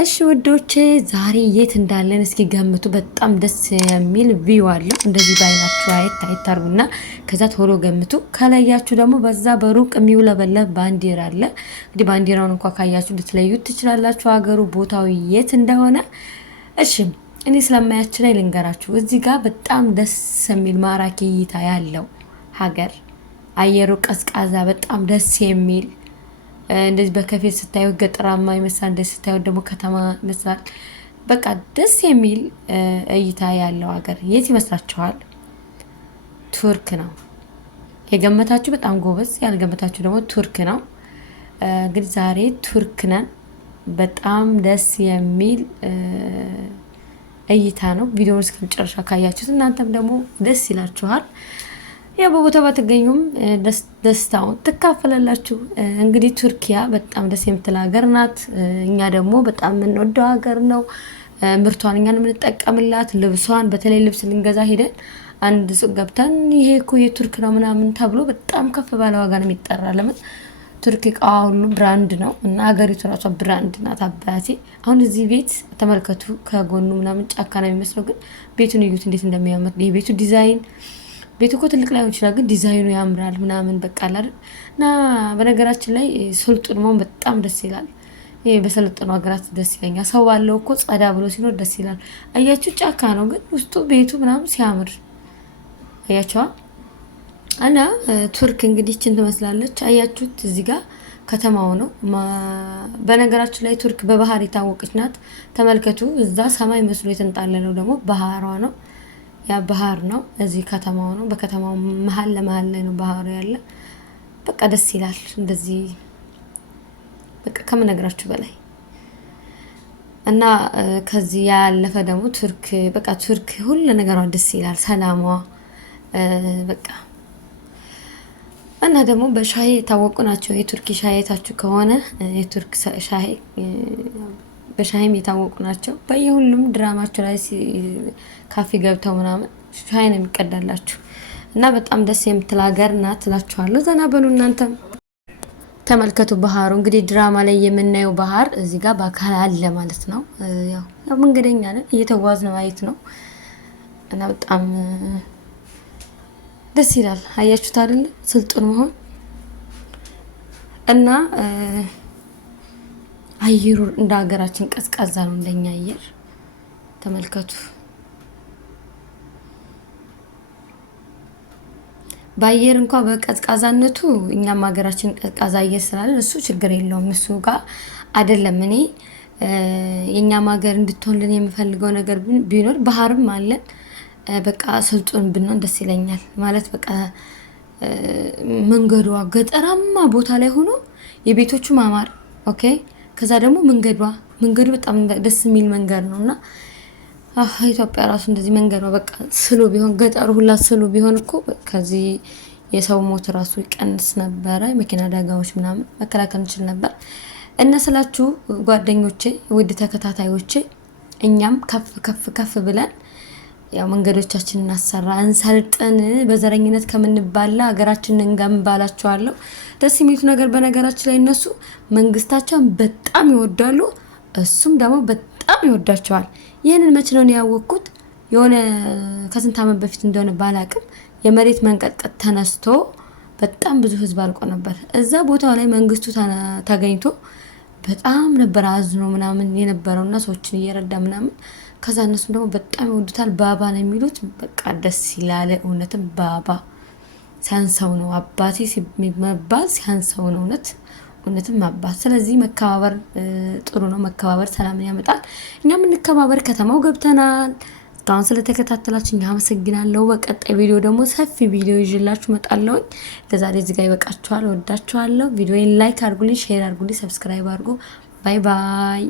እሺ ውዶቼ ዛሬ የት እንዳለን እስኪ ገምቱ። በጣም ደስ የሚል ቪው አለ። እንደዚህ ባይናችሁ አየት አርጉና ከዛ ቶሎ ገምቱ። ከለያችሁ ደግሞ በዛ በሩቅ የሚውለበለብ ባንዲራ አለ። እንግዲህ ባንዲራውን እንኳን ካያችሁ ልትለዩት ትችላላችሁ ሀገሩ ቦታው የት እንደሆነ። እሺ እኔ ስለማያችሁ ላይ ልንገራችሁ። እዚህ ጋር በጣም ደስ የሚል ማራኪ እይታ ያለው ሀገር፣ አየሩ ቀዝቃዛ በጣም ደስ የሚል እንደዚህ በከፊል ስታዩ ገጠራማ ይመስላል፣ እንደዚህ ስታዩ ደግሞ ከተማ ይመስላል። በቃ ደስ የሚል እይታ ያለው ሀገር የት ይመስላችኋል? ቱርክ ነው። የገመታችሁ በጣም ጎበዝ፣ ያልገመታችሁ ደግሞ ቱርክ ነው። እንግዲህ ዛሬ ቱርክ ነን። በጣም ደስ የሚል እይታ ነው። ቪዲዮውን እስከ መጨረሻ ካያችሁት እናንተም ደግሞ ደስ ይላችኋል። ያ በቦታው ባትገኙም ደስታውን ትካፈላላችሁ። እንግዲህ ቱርኪያ በጣም ደስ የምትል ሀገር ናት። እኛ ደግሞ በጣም የምንወደው ሀገር ነው። ምርቷን እኛን የምንጠቀምላት፣ ልብሷን በተለይ ልብስ ልንገዛ ሄደን አንድ ሱቅ ገብተን ይሄ እኮ የቱርክ ነው ምናምን ተብሎ በጣም ከፍ ባለ ዋጋ ነው የሚጠራ። ለምን ቱርክ እቃዋ ሁሉ ብራንድ ነው እና ሀገሪቱ ራሷ ብራንድ ናት። አባቴ አሁን እዚህ ቤት ተመልከቱ። ከጎኑ ምናምን ጫካ ነው የሚመስለው፣ ግን ቤቱን እዩት እንዴት እንደሚያምር። የቤቱ ዲዛይን ቤቱ እኮ ትልቅ ላይሆን ይችላል፣ ግን ዲዛይኑ ያምራል ምናምን በቃ አይደል። እና በነገራችን ላይ ስልጡን መሆን በጣም ደስ ይላል። ይሄ በሰለጠኑ ሀገራት ደስ ይለኛል። ሰው ባለው እኮ ጸዳ ብሎ ሲኖር ደስ ይላል። አያችሁ፣ ጫካ ነው ግን ውስጡ ቤቱ ምናምን ሲያምር አያችኋ። እና ቱርክ እንግዲህ እችን ትመስላለች። አያችሁት፣ እዚህ ጋር ከተማው ነው። በነገራችን ላይ ቱርክ በባህር የታወቀች ናት። ተመልከቱ፣ እዛ ሰማይ መስሎ የተንጣለለው ደግሞ ባህሯ ነው። ያ ባህር ነው። እዚህ ከተማው ነው። በከተማው መሀል ለመሀል ላይ ነው ባህሩ ያለ። በቃ ደስ ይላል። እንደዚህ በቃ ከምነግራችሁ በላይ እና ከዚህ ያለፈ ደግሞ ቱርክ በቃ ቱርክ ሁሉ ነገሯ ደስ ይላል። ሰላሟ በቃ እና ደግሞ በሻይ የታወቁ ናቸው። የቱርክ ሻይ የታችሁ ከሆነ የቱርክ ሻይ በሻይም የታወቁ ናቸው። በየሁሉም ድራማቸው ላይ ካፌ ገብተው ምናምን ሻይ ነው የሚቀዳላችሁ እና በጣም ደስ የምትል ሀገር ናት እላችኋለሁ። ዘና በሉ እናንተም ተመልከቱ። ባህሩ እንግዲህ ድራማ ላይ የምናየው ባህር እዚህ ጋር በአካል አለ ማለት ነው። ያው መንገደኛ ነን እየተጓዝን ማየት ነው እና በጣም ደስ ይላል። አያችሁት አይደል? ስልጡን መሆን እና አየሩ እንደ ሀገራችን ቀዝቃዛ ነው፣ እንደኛ አየር ተመልከቱ። በአየር እንኳን በቀዝቃዛነቱ እኛም ሀገራችን ቀዝቃዛ አየር ስላለ እሱ ችግር የለውም። እሱ ጋር አይደለም። እኔ የኛም ሀገር እንድትሆንልን የምፈልገው ነገር ቢኖር ባህርም አለን። በቃ ስልጡን ብንሆን ደስ ይለኛል። ማለት በቃ መንገዷ ገጠራማ ቦታ ላይ ሆኖ የቤቶቹ ማማር ኦኬ። ከዛ ደግሞ መንገዱ በጣም ደስ የሚል መንገድ ነውና ኢትዮጵያ ራሱ እንደዚህ መንገዷ በቃ ስሎ ቢሆን ገጠሩ ሁላ ስሎ ቢሆን እኮ ከዚህ የሰው ሞት ራሱ ይቀንስ ነበረ። መኪና አደጋዎች ምናምን መከላከል እንችል ነበር። እና ስላችሁ ጓደኞቼ፣ ውድ ተከታታዮቼ እኛም ከፍ ብለን ያው መንገዶቻችንን እናሰራ፣ እንሰልጥን። በዘረኝነት ከምንባላ ሀገራችንን እንገንባላችኋለሁ። ደስ የሚሉት ነገር በነገራችን ላይ እነሱ መንግስታቸውን በጣም ይወዳሉ፣ እሱም ደግሞ በጣም ይወዳቸዋል። ይህንን መች ነው ያወቅኩት? የሆነ ከስንት ዓመት በፊት እንደሆነ ባላቅም የመሬት መንቀጥቀጥ ተነስቶ በጣም ብዙ ህዝብ አልቆ ነበር። እዛ ቦታው ላይ መንግስቱ ተገኝቶ በጣም ነበር አዝኖ ምናምን የነበረውና ሰዎችን እየረዳ ምናምን። ከዛ እነሱም ደግሞ በጣም ይወዱታል። ባባ ነው የሚሉት። በቃ ደስ ይላል። እውነትም ባባ ሲያንሰው ነው አባቴ መባል ሲያንሰው ነው እውነትም አባት። ስለዚህ መከባበር ጥሩ ነው። መከባበር ሰላምን ያመጣል። እኛም እንከባበር። ከተማው ገብተናል። እስካሁን ስለተከታተላችሁ አመሰግናለሁ። በቀጣይ ቪዲዮ ደግሞ ሰፊ ቪዲዮ ይዤላችሁ እመጣለሁ። ለዛሬ እዚህ ጋር ይበቃችኋል። ወዳችኋለሁ። ቪዲዮዬን ላይክ አድርጉልኝ፣ ሼር አድርጉልኝ፣ ሰብስክራይብ አድርጉ። ባይ ባይ።